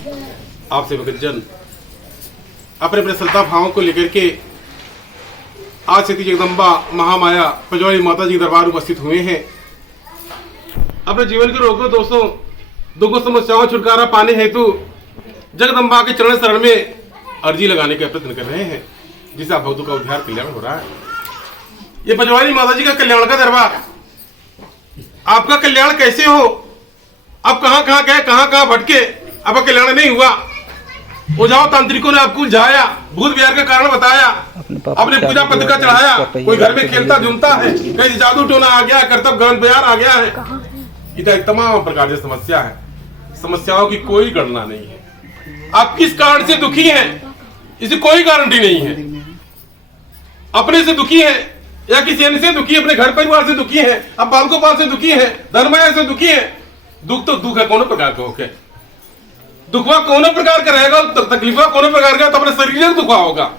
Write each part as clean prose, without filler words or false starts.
आपसे भक्तजन अपने अपने श्रद्धा भावों को लेकर के आज सती जगदम्बा महामाया पचौड़ी माता जी दरबार उपस्थित हुए हैं। अपने जीवन के रोगों दोस्तों दुखों समस्याओं छुटकारा पाने हेतु जगदम्बा के चरण शरण में अर्जी लगाने का प्रयत्न कर रहे हैं, जिससे आप भक्तों का उद्धार कल्याण हो रहा है। ये पचौड़ी माता जी का कल्याण का दरबार, आपका कल्याण कैसे हो? अब कहां कहां गए, कहां कहां भटके, आपका कल्याण नहीं हुआ। ओझाओं तांत्रिकों ने आपको जाया, भूत बिहार का कारण बताया, अपने पूजा पत्र का चढ़ाया, कोई घर में खेलता झूमता है, कहीं जादू टोना आ गया, कर्तव्य ग्रहण बिहार आ गया है। इधर तमाम प्रकार की समस्या है, समस्याओं की कोई गणना नहीं है। आप किस कारण से दुखी हैं, इसे कोई गारंटी नहीं है। अपने से दुखी है या किसी अन्य से दुखी है, अपने घर परिवार से दुखी है, अब बाल गोपाल से दुखी है, धर्मया से दुखी है। दुख तो दुख है, कौन प्रकार का होगा, दुखवा कौन प्रकार का रहेगा, तकलीफा कौन प्रकार का, तो अपने शरीर में दुखवा होगा।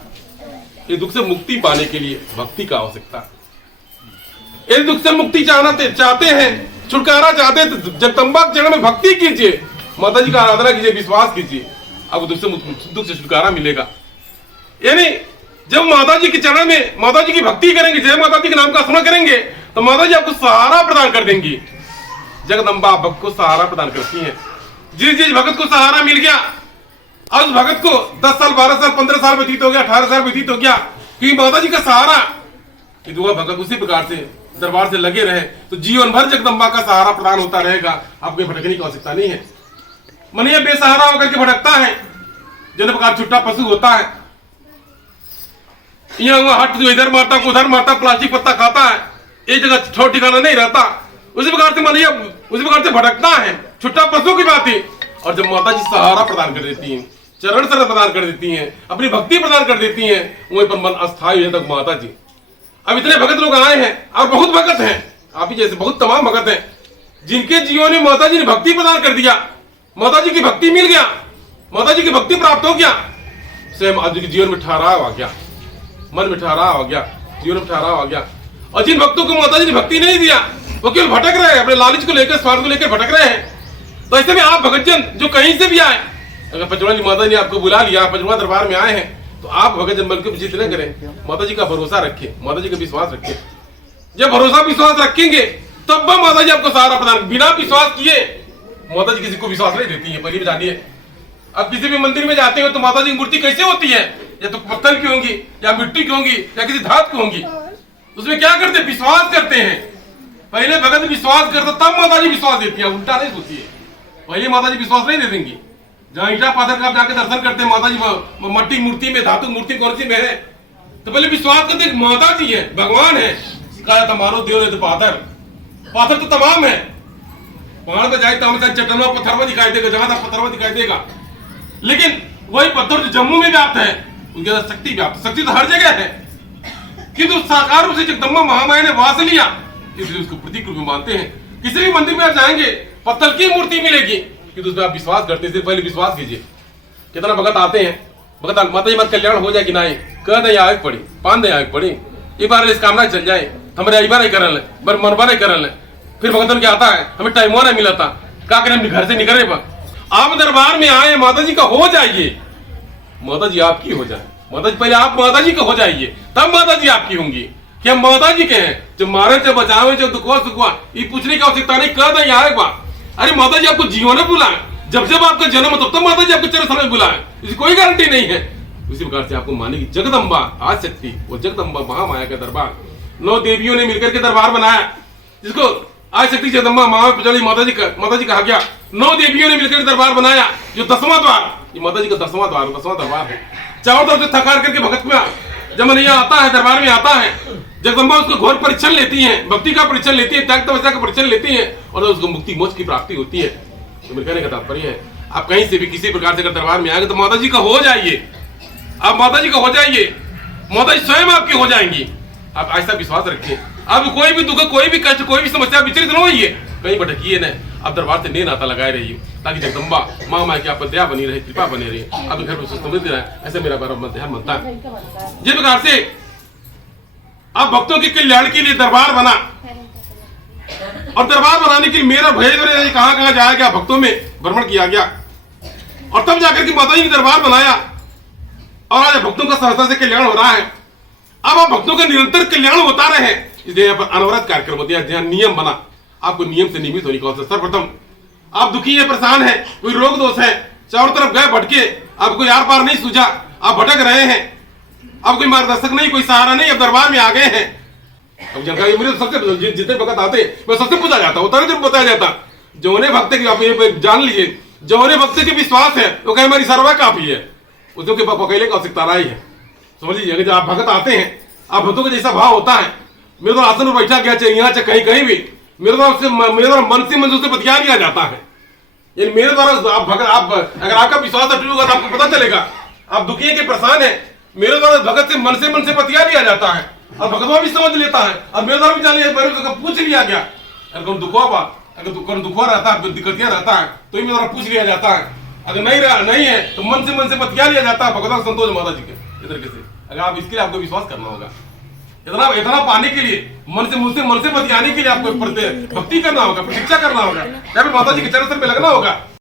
ये दुख से मुक्ति पाने के लिए भक्ति का आवश्यकता है। इस दुख से मुक्ति चाहते हैं, छुटकारा चाहते हैं तो जगदम्बा के चरण में भक्ति कीजिए, माता जी का आराधना कीजिए, विश्वास कीजिए, आपको दुख से छुटकारा मिलेगा। यानी जब माता जी के चरण में माता जी की भक्ति करेंगे, जय माता जी के नाम का स्मरण करेंगे, तो माता जी आपको सहारा प्रदान कर देंगी। जगदम्बा भक्त को सहारा प्रदान करती है। जिस भगत को सहारा मिल गया, अब उस भगत को 10 साल 12 साल 15 साल व्यतीत हो गया, 18 साल व्यतीत हो गया, क्योंकि माता जी का सहारा, कि वह भगत उसी प्रकार से दरबार से लगे रहे तो जीवन भर जगदम्बा का सहारा प्रदान होता रहेगा। आपको भटकने की आवश्यकता नहीं है। मन ये बेसहारा होकर के भटकता है, जिन प्रकार छुट्टा पशु होता है, यहाँ हट इधर मारता उधर मारता, प्लास्टिक पत्ता खाता है, एक जगह छोड़ ठिकाना नहीं रहता, उसी प्रकार से मन उसी प्रकार से भटकता है, छुट्टा पशु की बात है। और जब माता जी सहारा प्रदान कर देती हैं, चरण शरण प्रदान कर देती हैं, अपनी भक्ति प्रदान कर देती हैं, वहीं पर मन अस्थायी है तक माता जी। अब इतने भगत लोग आए हैं और बहुत भगत हैं, आप ही जैसे बहुत तमाम भगत हैं, जिनके जीवन में माता जी ने भक्ति प्रदान कर दिया, माता जी की भक्ति मिल गया, माता जी की भक्ति प्राप्त हो गया, स्वयं आज के जीवन में ठहराव आ गया, मन में ठहराव आ गया, जीवन में ठहराव आ गया। और जिन भक्तों को माता जी ने भक्ति नहीं दिया, वो केवल भटक रहे हैं, अपने लालच को लेकर, स्वार्थ को लेकर भटक रहे हैं। तो ऐसे में आप भगतजन जो कहीं से भी आए, अगर पचौड़ी माता जी ने आपको बुला लिया, पचौड़ा दरबार में आए हैं, तो आप भगतजन बल के पीछे न करें, माता जी का भरोसा रखें, माता जी का विश्वास रखें। जब भरोसा विश्वास रखेंगे तब माता जी आपको सहारा प्रदान। बिना विश्वास किए माता जी किसी को विश्वास नहीं देती है, पहले भी जानिए। अब किसी भी मंदिर में जाते हो तो माता जी की मूर्ति कैसे होती है, या तो पत्थर की होंगी, या मिट्टी की होंगी, या किसी धातु की होंगी। उसमें क्या करते हैं, विश्वास करते हैं। पहले भगत विश्वास करते तब माता जी विश्वास देती है, उल्टा नहीं सोती है। पहले माता जी विश्वास नहीं दे देंगी। जहाँ ईटा पाथर का आप जाके दर्शन करते हैं, माता जी मट्टी मूर्ति में, धातु मूर्ति कौन सी में है, तो पहले विश्वास करते हैं माता जी है, भगवान है। कहा था मानो देव ने तो पाथर, पाथर तो तमाम है, पहाड़ पे जाए तो हमें चट्टानों पत्थरवा दिखाई देगा, जहां तक पत्थरवा दिखाई देगा। लेकिन वही पत्थर जो जम्मू में व्याप्त है, उनके अंदर शक्ति व्याप्त, शक्ति तो हर जगह है, किंतु साकार रूप से जगदम्बा महामाया ने वास लिया, इसलिए उसको प्रतीक रूप में मानते हैं। किसी भी मंदिर में आप जाएंगे पत्थर की मूर्ति मिलेगी, किंतु उसमें आप विश्वास करते हैं। पहले विश्वास कीजिए। कितना भगत आते हैं, भगत माता जी मत कल्याण हो जाए कि नहीं, कह दे आगे पड़ी, पान दे आगे पड़ी, एक बार इस कामना चल जाए, हमारे एक बार नहीं करल है, बर मनवा नहीं करल है। फिर भगतन क्या आता है, हमें टाइम नहीं मिला था, क्या करें, हम घर से निकले। आप दरबार में आए, माता जी का हो जाइए, माता जी आपकी हो जाए। माता जी पहले आप माता जी का हो जाइए, तब माता जी आपकी होंगी कि हम माता जी के हैं, जो मारे जो बचावे जो दुखवा सुखवा, ये पूछने की आवश्यकता नहीं। कह दें यहाँ एक बार, अरे माता जी आपको जीवन में बुलाए, जब जब आपका जन्म तब तब माता जी आपको चरण समय बुलाए, इसकी कोई गारंटी नहीं है। उसी प्रकार से आपको मानेगी जगदम्बा आज शक्ति, वो जगदम्बा महामाया का दरबार 9 देवियों ने मिलकर के दरबार बनाया, जिसको आज शक्ति जगदम्बा महामाया पचौड़ी माता जी कहा गया। 9 देवियों ने मिलकर दरबार बनाया, जो 10वां द्वार, ये माता जी का 10वां द्वार, 10वां दरबार है। चारों तरफ से थकार करके भगत में जब मनैया आता है, दरबार में आता है, जगदम्बा उसको घोर परीक्षण लेती है, भक्ति का परीक्षण लेती है, त्याग तपस्या का परीक्षण लेती है, और उसको मुक्ति मोक्ष की प्राप्ति होती है। तो मेरे कहने का तात्पर्य है, आप कहीं से भी किसी प्रकार से अगर दरबार में आएंगे तो माता जी का हो जाइए, आप माता जी का हो जाइए, माता जी स्वयं आपकी हो जाएंगी। आप ऐसा विश्वास रखिए। आप कोई भी दुख, कोई भी कष्ट, कोई भी समस्या विचलित न होइए, कहीं भटकिए न, आप दरबार से ने नाता लगाए रहिए, ताकि जगदम्बा माँ माँ की आप पर दया बनी रहे, कृपा बनी रहे, आपके घर में समृद्धि रहे। ऐसे मेरा ध्यान बनता है। जिस प्रकार से आप भक्तों के कल्याण के लिए दरबार बना, और दरबार बनाने के लिए मेरा भेज कहाँ कहाँ जाया गया, भक्तों में भ्रमण किया गया। और तब जाकर के माता जी ने दरबार बनाया और आज भक्तों का सहसा से कल्याण हो रहा है। अब आप भक्तों का निरंतर कल्याण होता रहे, इसलिए यहाँ पर अनवरत कार्यक्रम होते हैं। जहाँ नियम बना, आपको नियम से नियमित होने का। सर्वप्रथम आप दुखी है, परेशान है, कोई रोग दोष है, चारों तरफ गए भटके, आपको यार पार नहीं सूझा, आप भटक रहे हैं, अब कोई मार्गदर्शक नहीं, कोई सहारा नहीं, अब दरबार में आ गए हैं। अब जानकारी मेरे सबसे जितने भक्त आते मैं सबसे पूछा जाता, उतना जरूर बताया जाता। जौने भक्त की आप ये जान लीजिए, जौने भक्त की विश्वास है वो कहे हमारी सर्वा काफी है, उसको के पकड़ने का आवश्यकता रही है। समझ लीजिए, जब आप भक्त आते हैं, आप भक्तों का जैसा भाव होता है, मेरे तो आसन पर बैठा गया, चाहे यहाँ चाहे कहीं कहीं भी, मेरे द्वारा मन से मंजूर से बतिया लिया जाता है। यानी मेरे द्वारा आप भगत, आप अगर आपका विश्वास अटूट होगा तो आपको पता चलेगा आप दुखी है कि परेशान है, मेरे द्वारा भगत से मन से बतिया लिया जाता है और भगतवा भी समझ लेता है और मेरे द्वारा भी जान लिया, मेरे पूछ लिया गया। अगर कौन दुखवा रहता है, दिक्कतियां रहता है तो ही मेरे द्वारा पूछ लिया जाता है। अगर नहीं है तो मन से बतिया लिया जाता है। भगवान संतोष माता जी के इस तरीके से, अगर आप इसके लिए आपको विश्वास करना होगा, इतना पाने के लिए मन से बतियाने के लिए आपको भक्ति करना होगा, प्रतीक्षा करना होगा, या फिर माता जी के चरण में लगना होगा।